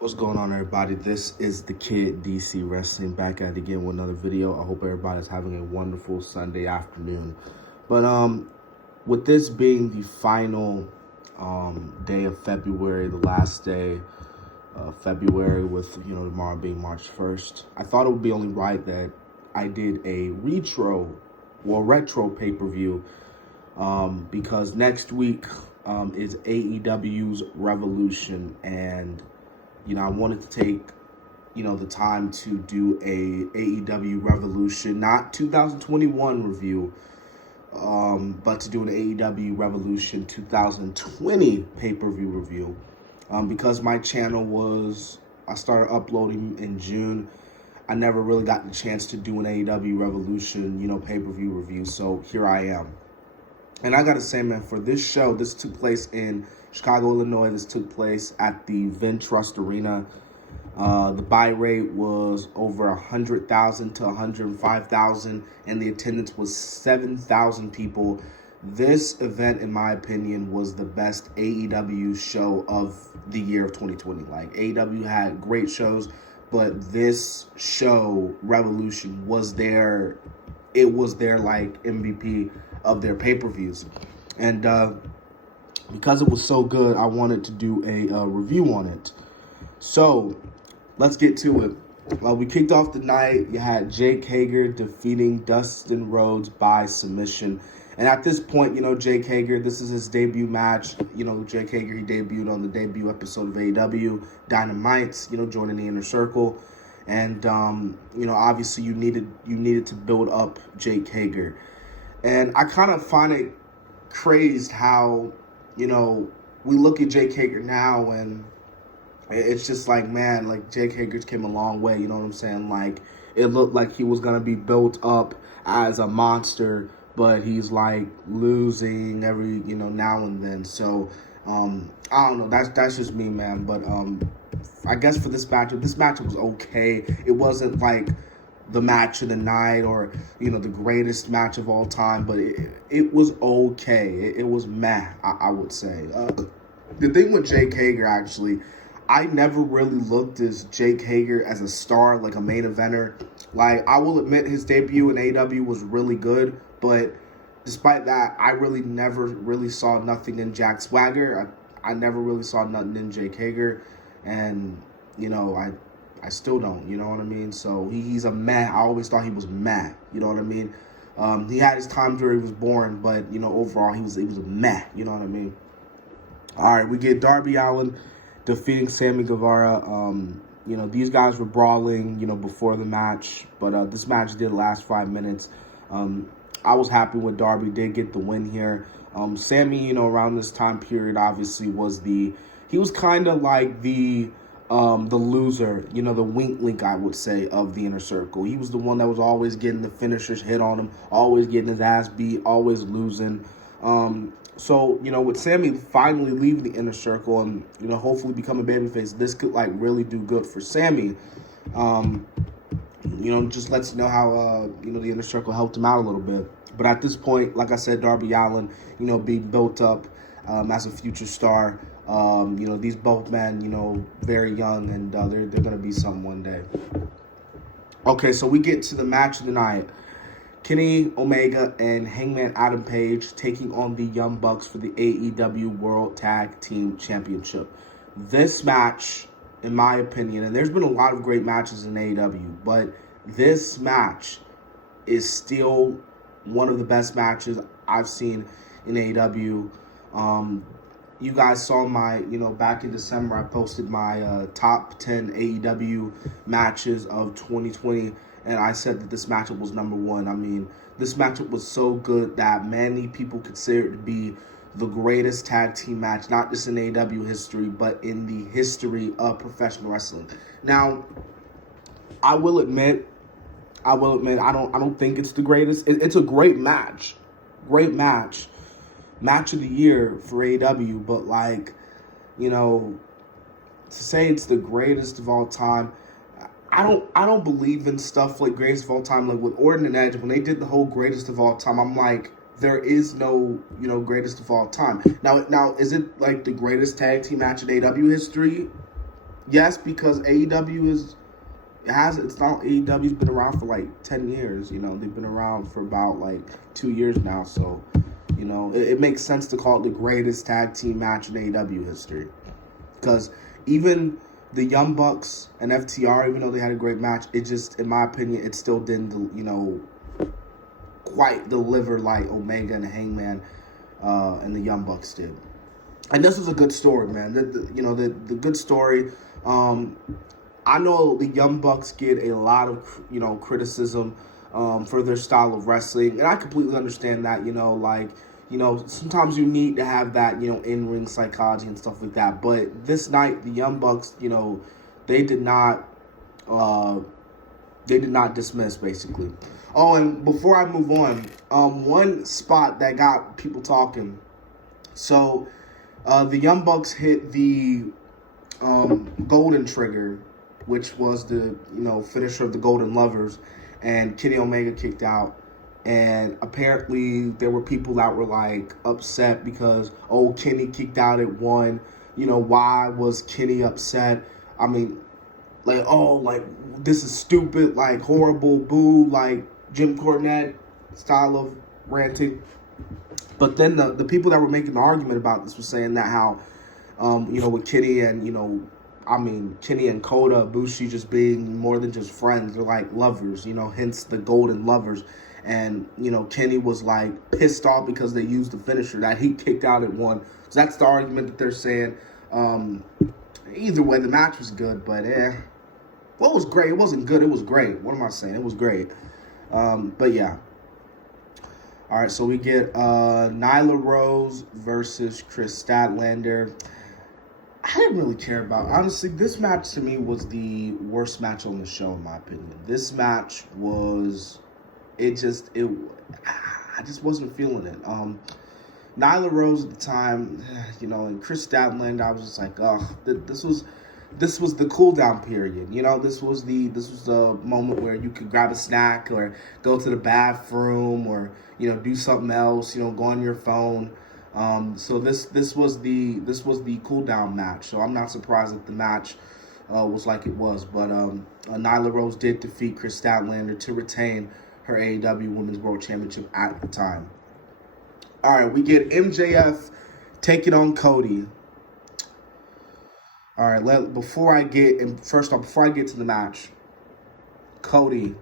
What's going on, everybody? This is the Kid DC Wrestling back at it again with another video. I hope everybody's having a wonderful Sunday afternoon. But with this being the final day of February, the last day of February, with tomorrow being March 1st, I thought it would be only right that I did a retro pay-per-view because next week is AEW's Revolution, and I wanted to take, the time to do a AEW Revolution, not 2021 review, but to do an AEW Revolution 2020 pay-per-view review. Because my channel I started uploading in June, I never really got the chance to do an AEW Revolution, pay-per-view review, so here I am. And I gotta say, man, for this show, this took place in Chicago, Illinois. This took place at the Vintrust Arena. The buy rate was over 100,000 to 105,000, and the attendance was 7,000 people. This event, in my opinion, was the best AEW show of the year of 2020. Like, AEW had great shows, but this show, Revolution, was their like MVP of their pay-per-views. And because it was so good, I wanted to do a review on it. So let's get to it. We kicked off the night. You had Jake Hager defeating Dustin Rhodes by submission. And at this point, Jake Hager, this is his debut match. Jake Hager, he debuted on the debut episode of AEW Dynamite, joining the Inner Circle. And, obviously you needed to build up Jake Hager. And I kind of find it crazed how, we look at Jake Hager now and it's just like, man, like Jake Hager's came a long way, you know what I'm saying? Like, it looked like he was going to be built up as a monster, but he's like losing every, now and then. So, I don't know. That's just me, man. But I guess for this matchup was okay. It wasn't like the match of the night or, the greatest match of all time, but it was okay. It was meh, I would say. The thing with Jake Hager, actually, I never really looked as Jake Hager as a star, like a main eventer. Like, I will admit his debut in AEW was really good, but despite that, I really never really saw nothing in Jack Swagger. I never really saw nothing in Jake Hager, and, I still don't, you know what I mean? So he's a meh. I always thought he was meh, you know what I mean? He had his times where he was boring, but, overall he was a meh, you know what I mean? All right, we get Darby Allin defeating Sammy Guevara. These guys were brawling, before the match, but this match did last 5 minutes. I was happy when Darby did get the win here. Sammy, around this time period, obviously he was kind of like the loser, the wink, I would say, of the Inner Circle. He was the one that was always getting the finishers hit on him, always getting his ass beat, always losing. So, with Sammy finally leaving the Inner Circle and, hopefully become a babyface, this could, like, really do good for Sammy. Just lets you know how, the Inner Circle helped him out a little bit. But at this point, like I said, Darby Allin, being built up as a future star. These both men, very young, and they're going to be something one day. Okay, so we get to the match of the night. Kenny Omega and Hangman Adam Page taking on the Young Bucks for the AEW World Tag Team Championship. This match, in my opinion, and there's been a lot of great matches in AEW, but this match is still one of the best matches I've seen in AEW. You guys saw my, back in December, I posted my top 10 AEW matches of 2020, and I said that this matchup was number one. I mean, this matchup was so good that many people consider it to be the greatest tag team match, not just in AEW history, but in the history of professional wrestling. Now, I will admit, I don't think it's the greatest. It's a great match. Match of the year for AEW, but to say it's the greatest of all time, I don't believe in stuff like greatest of all time. Like with Orton and Edge, when they did the whole greatest of all time, I'm like, there is no, greatest of all time. Now, is it like the greatest tag team match in AEW history? Yes, because AEW AEW's been around for like 10 years. You know, they've been around for about like 2 years now. So, you know, it makes sense to call it the greatest tag team match in AEW history. Because even the Young Bucks and FTR, even though they had a great match, it just, in my opinion, it still didn't, you know, quite deliver like Omega and Hangman and the Young Bucks did. And this was a good story, man. The good story. I know the Young Bucks get a lot of, you know, criticism for their style of wrestling, and I completely understand that. You know, like, you know, sometimes you need to have that, you know, in-ring psychology and stuff like that. But this night, the Young Bucks, you know, they did not dismiss, basically. Oh, and before I move on, one spot that got people talking. So, the Young Bucks hit the Golden Trigger, which was the, you know, finisher of the Golden Lovers, and Kenny Omega kicked out. And apparently there were people that were like upset because, oh, Kenny kicked out at 1. You know, why was Kenny upset? I mean, like, oh, like, this is stupid, like, horrible, boo, like Jim Cornette style of ranting. But then the people that were making the argument about this were saying that how, you know, with Kenny and, you know, I mean, Kenny and Kota Ibushi just being more than just friends. They're like lovers, you know, hence the Golden Lovers. And, you know, Kenny was like pissed off because they used the finisher that he kicked out at 1. So that's the argument that they're saying. Either way, the match was good, but well, it was great. It wasn't good. It was great. What am I saying? It was great. But yeah. All right, so we get Nyla Rose versus Kris Statlander. I didn't really care about it. Honestly, this match to me was the worst match on the show, in my opinion. This match was, I just wasn't feeling it. Nyla Rose at the time, you know, and Kris Statlander, I was just like, this was the cool down period. You know, this was the moment where you could grab a snack or go to the bathroom or, you know, do something else, you know, go on your phone. So this was the cool down match. So I'm not surprised that the match was like it was. But Nyla Rose did defeat Kris Statlander to retain her AEW Women's World Championship at the time. All right, we get MJF taking on Cody. All right, before I get to the match, Cody,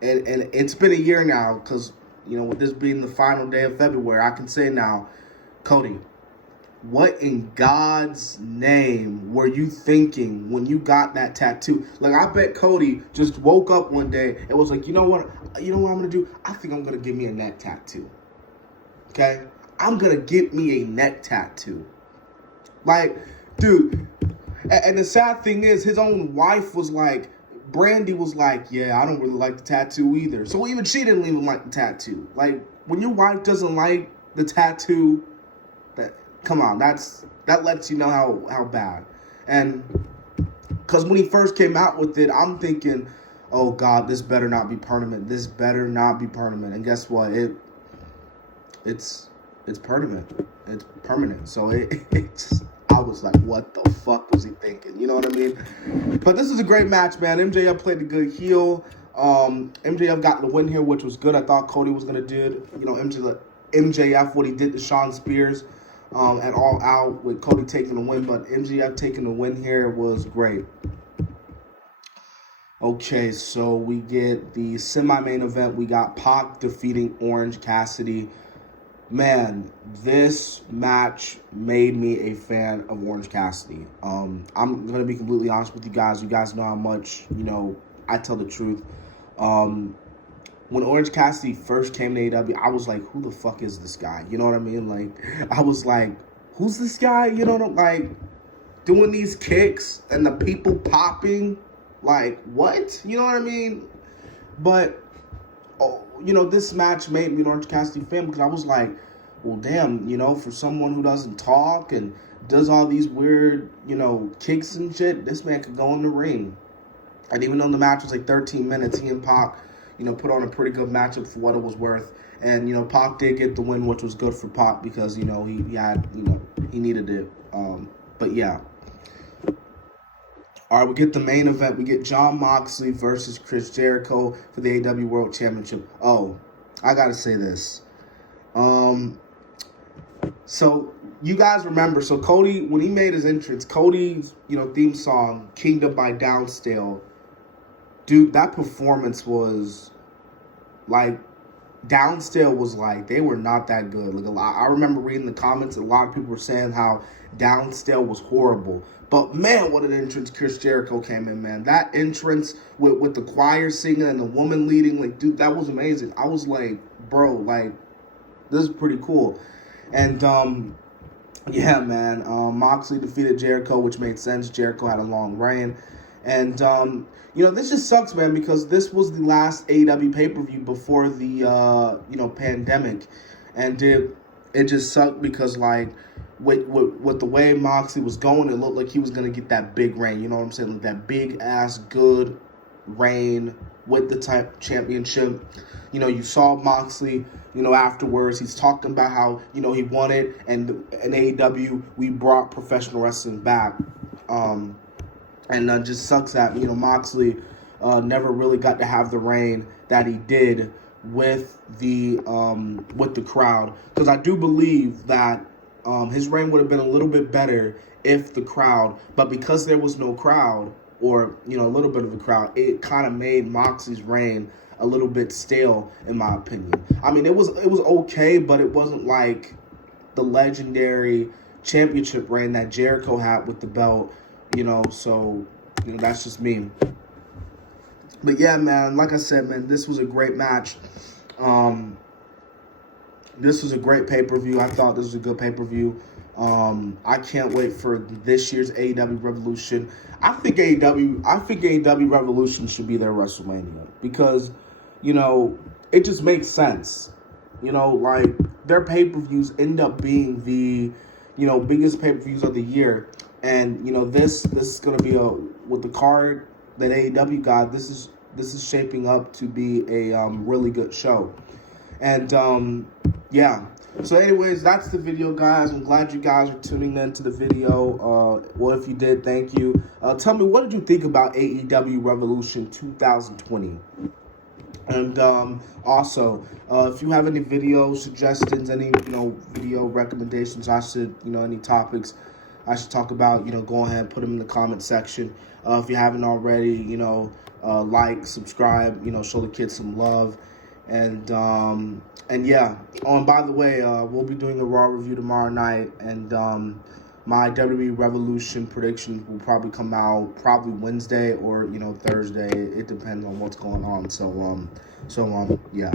and it's been a year now because, you know, with this being the final day of February, I can say now, Cody, what in God's name were you thinking when you got that tattoo? Like, I bet Cody just woke up one day and was like, you know what I'm going to do? I think I'm going to give me a neck tattoo. Okay? I'm going to get me a neck tattoo. Like, dude, and the sad thing is, his own wife was like, Brandy was like, yeah, I don't really like the tattoo either. So even she didn't even like the tattoo. Like, when your wife doesn't like the tattoo, come on, that lets you know how bad. And because when he first came out with it, I'm thinking, oh God, this better not be permanent. This better not be permanent. And guess what? It's permanent. It's permanent. So it's I was like, what the fuck was he thinking? You know what I mean? But this is a great match, man. MJF played a good heel. MJF got the win here, which was good. I thought Cody was gonna do, you know, MJF what he did to Shawn Spears at All Out with Cody taking the win, but MJF taking the win here was great. Okay, so we get the semi-main event. We got Pac defeating Orange Cassidy. Man, this match made me a fan of Orange Cassidy. I'm going to be completely honest with you guys. You guys know how much, you know, I tell the truth. When Orange Cassidy first came to AEW, I was like, who the fuck is this guy? You know what I mean? Like, I was like, who's this guy? You know, like, doing these kicks and the people popping. Like, what? You know what I mean? But, you know, this match made me an Orange Cassidy fan because I was like, well, damn, you know, for someone who doesn't talk and does all these weird, you know, kicks and shit, this man could go in the ring. And even though the match was like 13 minutes, he and Pac, you know, put on a pretty good matchup for what it was worth. And, you know, Pac did get the win, which was good for Pac because, you know, he had, you know, he needed it. But yeah. All right, we get the main event. We get Jon Moxley versus Chris Jericho for the AEW World Championship. Oh, I gotta say this. So you guys remember? So Cody, when he made his entrance, Cody's theme song "Kingdom" by Downsdale. Dude, that performance was like. Downsdale was like, they were not that good. Like I remember reading the comments, and a lot of people were saying how Downsdale was horrible. But man, what an entrance Chris Jericho came in, man. That entrance with the choir singing and the woman leading, like, dude, that was amazing. I was like, bro, like, this is pretty cool. And yeah, man, Moxley defeated Jericho, which made sense. Jericho had a long reign. And, this just sucks, man, because this was the last AEW pay-per-view before the, pandemic. And it just sucked because, like, with the way Moxley was going, it looked like he was going to get that big reign. You know what I'm saying? Like that big-ass good reign with the championship. You saw Moxley, afterwards. He's talking about how, he won it. And in AEW, we brought professional wrestling back. And just sucks that, Moxley never really got to have the reign that he did with the crowd. Because I do believe that his reign would have been a little bit better if the crowd, but because there was no crowd, or, a little bit of a crowd, it kind of made Moxley's reign a little bit stale, in my opinion. I mean, it was okay, but it wasn't like the legendary championship reign that Jericho had with the belt. So, that's just me. But yeah, man, like I said, man, this was a great match. This was a great pay-per-view. I thought this was a good pay-per-view. I can't wait for this year's AEW Revolution. I think AEW Revolution should be their WrestleMania because, it just makes sense. Like their pay-per-views end up being the, biggest pay-per-views of the year. And this is gonna be with the card that AEW got. This is shaping up to be a really good show, and yeah. So, anyways, that's the video, guys. I'm glad you guys are tuning in to the video. Well, if you did, thank you. Tell me, what did you think about AEW Revolution 2020? And also, if you have any video suggestions, any video recommendations, any topics I should talk about, go ahead and put them in the comment section. If you haven't already, like, subscribe, show the kids some love. And yeah. Oh, and by the way, we'll be doing a Raw review tomorrow night. And my WWE Revolution prediction will probably come out probably Wednesday or, Thursday. It depends on what's going on. So yeah.